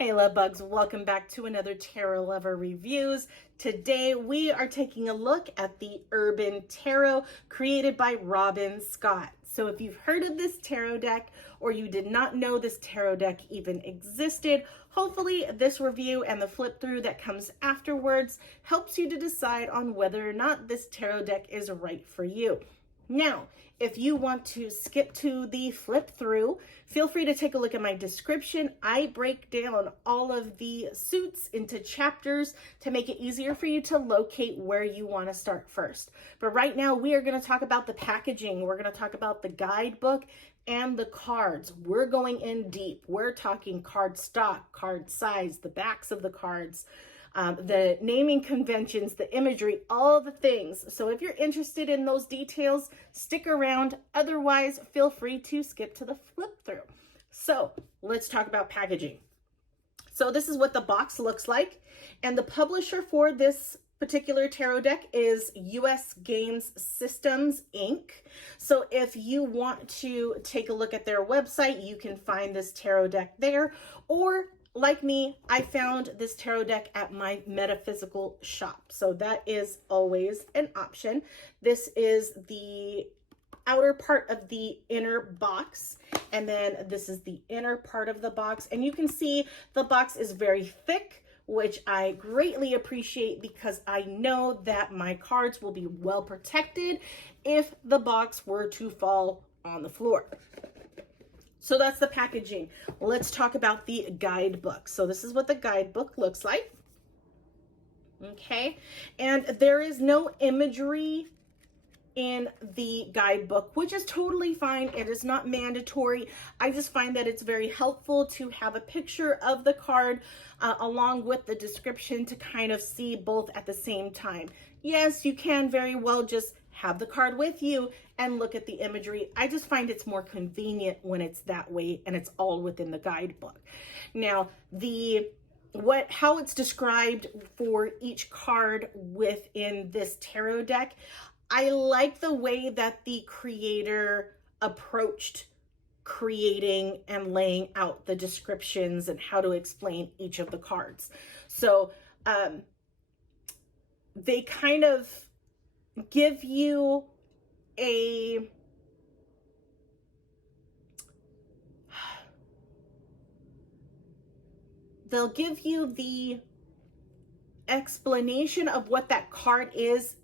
Hey love bugs, welcome back to another Tarot Lover Reviews. Today we are taking a look at the Urban Tarot created by Robin Scott. So if you've heard of this tarot deck or you did not know this tarot deck even existed, hopefully this review and the flip through that comes afterwards helps you to decide on whether or not this tarot deck is right for you. Now, if you want to skip to the flip through, feel free to take a look at my description. I break down all of the suits into chapters to make it easier for you to locate where you want to start first. But right now, we are going to talk about the packaging. We're going to talk about the guidebook and the cards. We're going in deep. We're talking card stock, card size, the backs of the cards, the naming conventions, the imagery, all the things. So if you're interested in those details, stick around. Otherwise, feel free to skip to the flip through. So let's talk about packaging. So this is what the box looks like. And the publisher for this particular tarot deck is US Games Systems Inc. So if you want to take a look at their website, you can find this tarot deck there, or like me, I found this tarot deck at my metaphysical shop. So that is always an option. This is the outer part of the inner box, and then this is the inner part of the box. And you can see the box is very thick, which I greatly appreciate because I know that my cards will be well protected if the box were to fall on the floor. So that's the packaging. Let's talk about the guidebook. So this is what the guidebook looks like. Okay. And there is no imagery in the guidebook, which is totally fine. It is not mandatory. I just find that it's very helpful to have a picture of the card along with the description to kind of see both at the same time. Yes, you can very well just have the card with you and look at the imagery. I just find it's more convenient when it's that way and it's all within the guidebook. Now, how it's described for each card within this tarot deck, I like the way that the creator approached creating and laying out the descriptions and how to explain each of the cards. So they kind of give you they'll give you the explanation of what that card is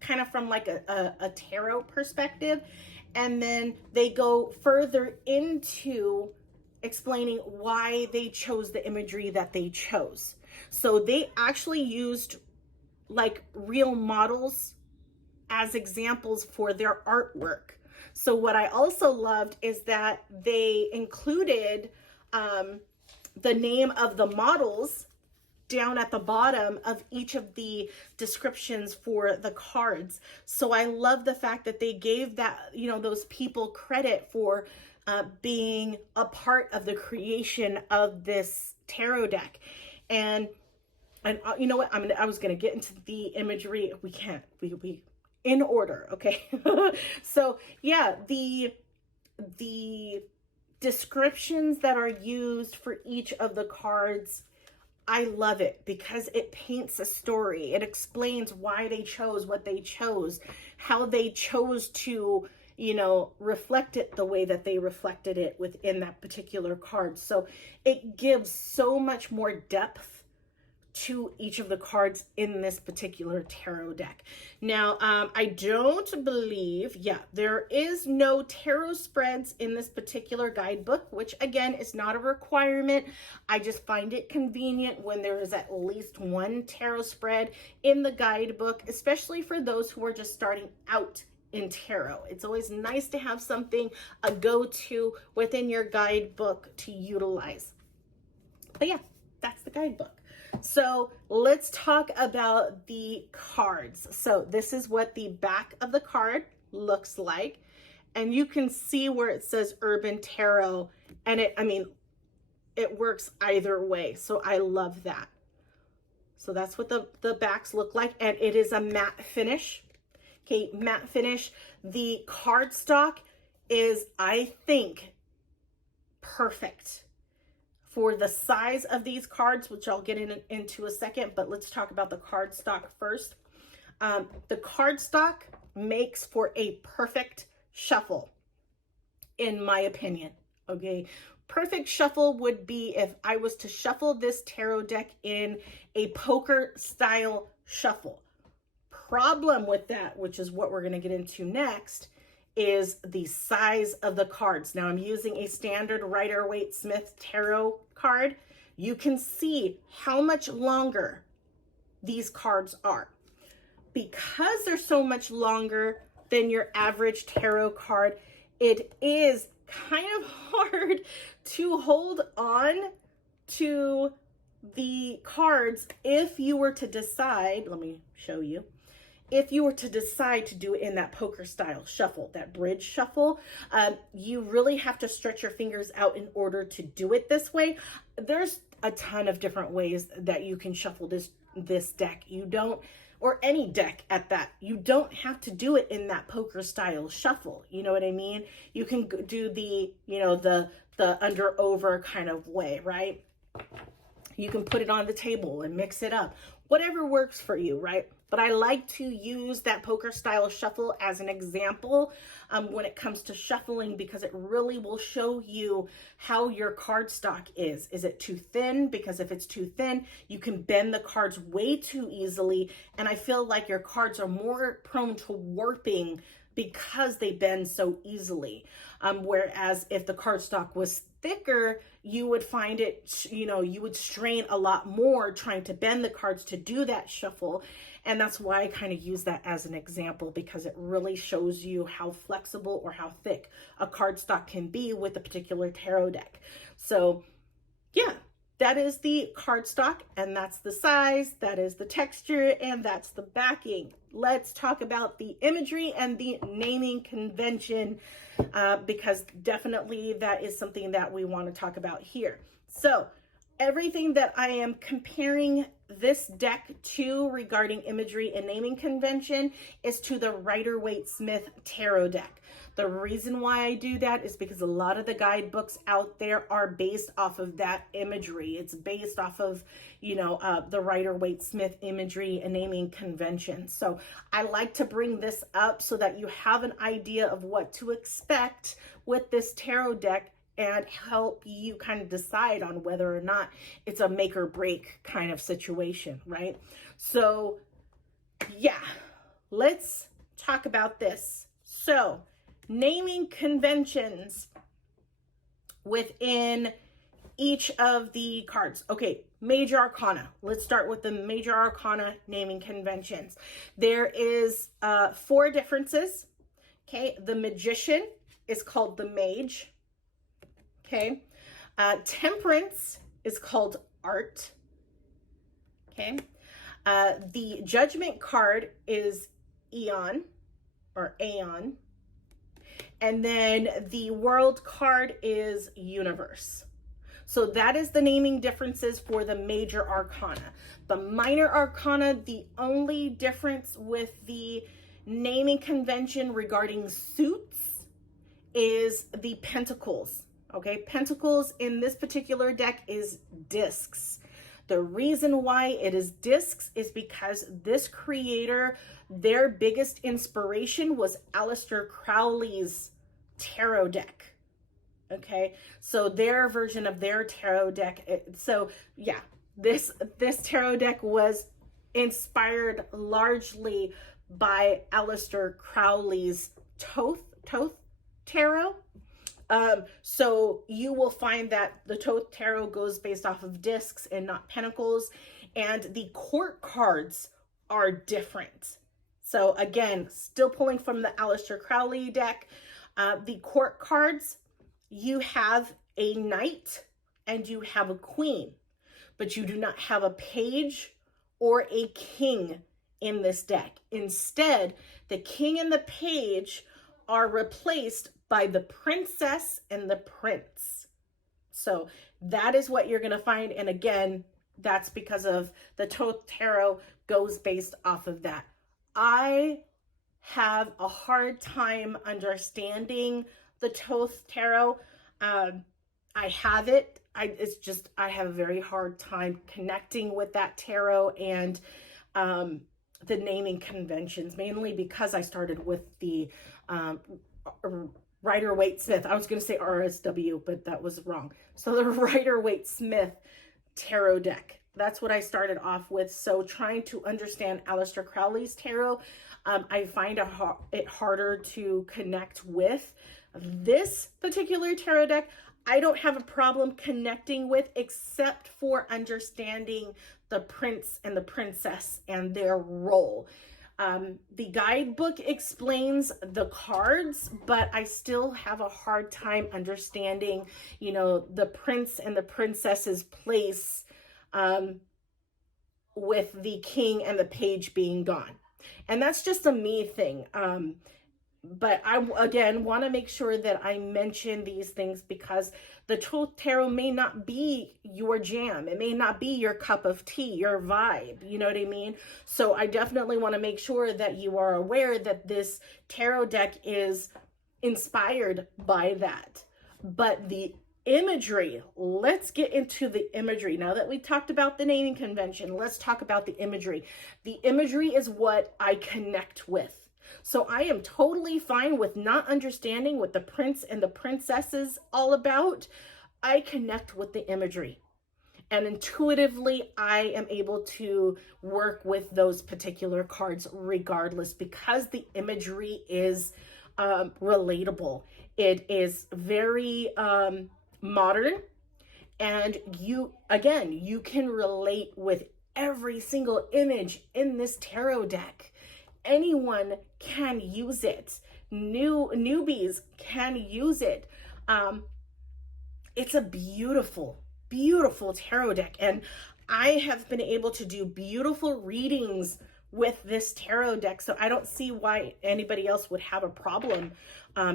kind of from like a tarot perspective, and then they go further into explaining why they chose the imagery that they chose. So they actually used like real models as examples for their artwork. So what I also loved is that they included the name of the models down at the bottom of each of the descriptions for the cards. So I love the fact that they gave that, those people credit for being a part of the creation of this tarot deck. And you know what? I was going to get into the imagery. We can't. We in order, okay? So yeah, the descriptions that are used for each of the cards, I love it because it paints a story. It explains why they chose what they chose, how they chose to, reflect it the way that they reflected it within that particular card. So it gives so much more depth to each of the cards in this particular tarot deck. Now, I don't believe, there is no tarot spreads in this particular guidebook, which again is not a requirement. I just find it convenient when there is at least one tarot spread in the guidebook, especially for those who are just starting out in tarot. It's always nice to have something, a go-to within your guidebook to utilize. But yeah, that's the guidebook. So let's talk about the cards. So this is what the back of the card looks like. And you can see where it says Urban Tarot. And it works either way. So I love that. So that's what the backs look like. And it is a matte finish. Okay, matte finish. The cardstock is, I think, perfect for the size of these cards, which I'll get into a second, but let's talk about the cardstock first. The cardstock makes for a perfect shuffle, in my opinion, okay? Perfect shuffle would be if I was to shuffle this tarot deck in a poker style shuffle. Problem with that, which is what we're going to get into next, is the size of the cards. Now I'm using a standard Rider-Waite-Smith tarot card. You can see how much longer these cards are. Because they're so much longer than your average tarot card, it is kind of hard to hold on to the cards if you were to decide, let me show you, if you were to decide to do it in that poker style shuffle, that bridge shuffle, you really have to stretch your fingers out in order to do it this way. There's a ton of different ways that you can shuffle this deck. You don't, or any deck at that, you don't have to do it in that poker style shuffle. You know what I mean? You can do the, you know, the under over kind of way, right? You can put it on the table and mix it up, whatever works for you, right? But I like to use that poker style shuffle as an example when it comes to shuffling, because it really will show you how your cardstock is. Is it too thin? Because if it's too thin, you can bend the cards way too easily. And I feel like your cards are more prone to warping because they bend so easily. Whereas if the cardstock was thicker, you would find it, you know, you would strain a lot more trying to bend the cards to do that shuffle. And that's why I kind of use that as an example, because it really shows you how flexible or how thick a cardstock can be with a particular tarot deck. So yeah, that is the cardstock, and that's the size, that is the texture, and that's the backing. Let's talk about the imagery and the naming convention, because definitely that is something that we want to talk about here. So everything that I am comparing this deck to regarding imagery and naming convention is to the Rider-Waite-Smith tarot deck. The reason why I do that is because a lot of the guidebooks out there are based off of that imagery. It's based off of, you know, the Rider-Waite-Smith imagery and naming convention. So I like to bring this up so that you have an idea of what to expect with this tarot deck and help you kind of decide on whether or not it's a make or break kind of situation, right? So yeah, let's talk about this. So naming conventions within each of the cards. Okay, Major Arcana. Let's start with the Major Arcana naming conventions. There is 4 differences. Okay, the Magician is called the Mage. Okay, Temperance is called Art. Okay, the Judgment card is Eon or Aeon. And then the World card is Universe. So that is the naming differences for the Major Arcana. The Minor Arcana, the only difference with the naming convention regarding suits is the Pentacles. Okay, Pentacles in this particular deck is discs. The reason why it is discs is because this creator, their biggest inspiration was Aleister Crowley's tarot deck. Okay, so their version of their tarot deck. So yeah, this tarot deck was inspired largely by Aleister Crowley's Thoth tarot. So you will find that the Thoth tarot goes based off of discs and not pentacles, and the court cards are different. So again, still pulling from the Aleister Crowley deck, the court cards, you have a knight and you have a queen, but you do not have a page or a king in this deck. Instead, the king and the page are replaced by the princess and the prince. So that is what you're going to find. And again, that's because of the Thoth tarot goes based off of that. I have a hard time understanding the Thoth tarot. I have it. I have a very hard time connecting with that tarot and the naming conventions, mainly because I started with the Rider-Waite-Smith. I was going to say RSW, but that was wrong. So the Rider-Waite-Smith tarot deck. That's what I started off with. So trying to understand Aleister Crowley's tarot, I find it harder to connect with. This particular tarot deck, I don't have a problem connecting with, except for understanding the prince and the princess and their role. The guidebook explains the cards, but I still have a hard time understanding, you know, the prince and the princess's place with the king and the page being gone. And that's just a me thing. But I, again, want to make sure that I mention these things because the Truth Tarot may not be your jam. It may not be your cup of tea, your vibe. You know what I mean? So I definitely want to make sure that you are aware that this tarot deck is inspired by that. But the imagery, let's get into the imagery. Now that we talked about the naming convention, let's talk about the imagery. The imagery is what I connect with. So I am totally fine with not understanding what the prince and the princess is all about. I connect with the imagery. And intuitively, I am able to work with those particular cards regardless, because the imagery is relatable. It is very modern. And you can relate with every single image in this tarot deck. Anyone can use it. Newbies can use it. It's a beautiful, beautiful tarot deck. And I have been able to do beautiful readings with this tarot deck. So I don't see why anybody else would have a problem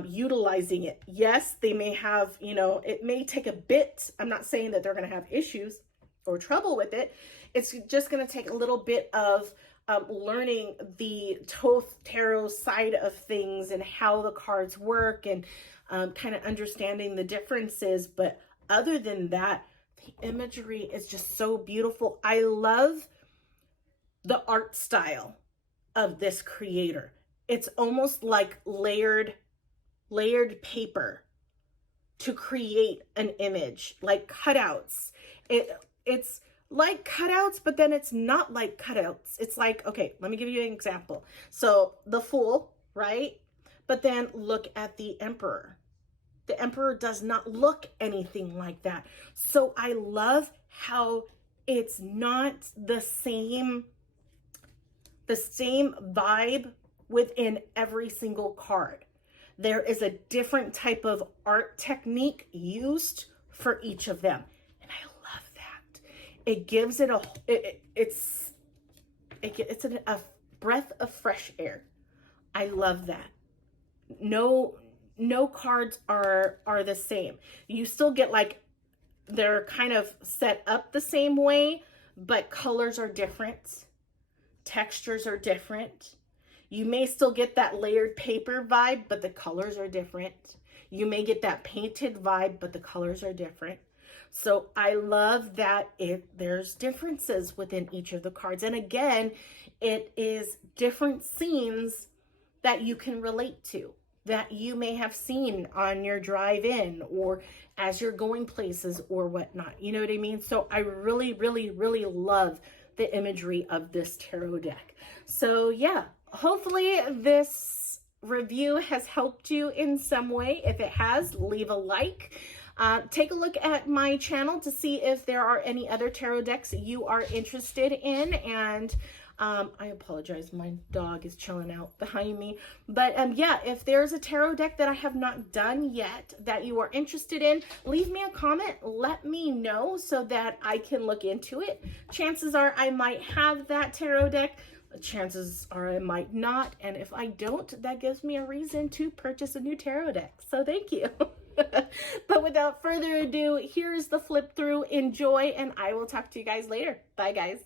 utilizing it. Yes, they may have, you know, it may take a bit. I'm not saying that they're going to have issues or trouble with it. It's just going to take a little bit of learning the Thoth Tarot side of things and how the cards work and kind of understanding the differences. But other than that, the imagery is just so beautiful. I love the art style of this creator. It's almost like layered paper to create an image, like cutouts. It's like cutouts, but then it's not like cutouts. It's like, okay, let me give you an example. So the Fool, right? But then look at the Emperor. The Emperor does not look anything like that. So I love how it's not the same vibe within every single card. There is a different type of art technique used for each of them. It gives it it's a breath of fresh air. I love that. No cards are the same. You still get, like, they're kind of set up the same way, but colors are different. Textures are different. You may still get that layered paper vibe, but the colors are different. You may get that painted vibe, but the colors are different. So I love that there's differences within each of the cards. And again, it is different scenes that you can relate to, that you may have seen on your drive-in or as you're going places or whatnot. You know what I mean? So I really, really, really love the imagery of this tarot deck. So yeah, hopefully this review has helped you in some way. If it has, leave a like. Take a look at my channel to see if there are any other tarot decks you are interested in. And I apologize, my dog is chilling out behind me. But yeah, if there's a tarot deck that I have not done yet that you are interested in, leave me a comment. Let me know so that I can look into it. Chances are I might have that tarot deck. Chances are I might not. And if I don't, that gives me a reason to purchase a new tarot deck. So thank you. But without further ado, here is the flip through. Enjoy, and I will talk to you guys later. Bye, guys.